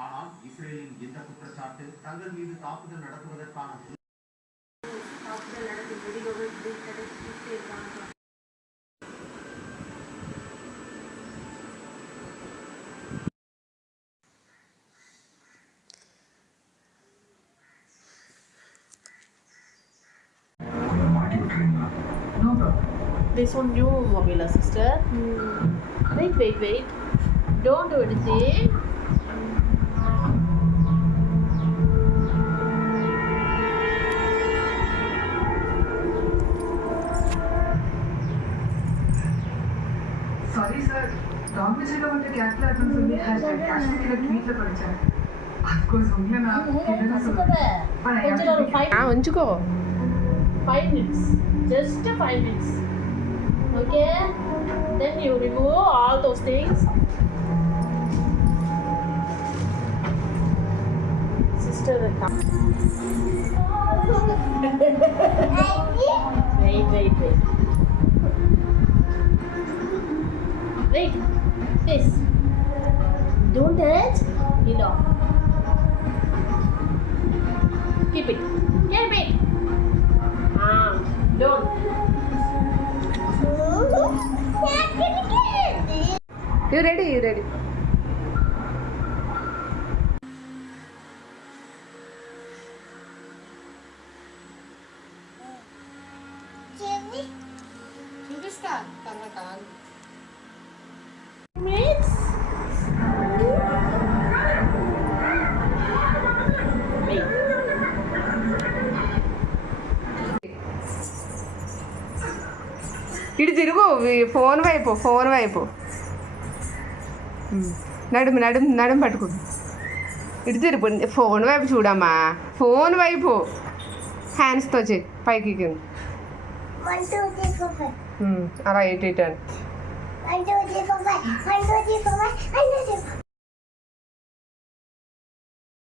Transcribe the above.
ஆனால் இஸ்ரேலின் இந்த குற்றச்சாட்டு தங்கள் மீது தாக்குதல் நடத்துவதற்கான This one new mobile, sister. Wait. Don't do anything. Sorry sir, dormitory में क्या क्या तुम सुनिए हैशटैग कैश के ट्वीट पे पड़ जाए आपको सुनिए ना कितना सुन ఉంచుకో 5 minutes, just 5 minutes. Okay, then you remove all those things. Sister, wait, this, don't touch it off. Keep it, don't. You ready? చూపిస్తా తర్వాత మినిట్స్ ఇటు తిరుగు ఫోన్ వైపు నడుము పట్టుకో ఇటు తిరుగు ఫోన్ వైపు చూడమ్మా ఫోన్ వైపు హ్యాండ్స్తో చెయ్యి పైకి కింద అలా ఇటు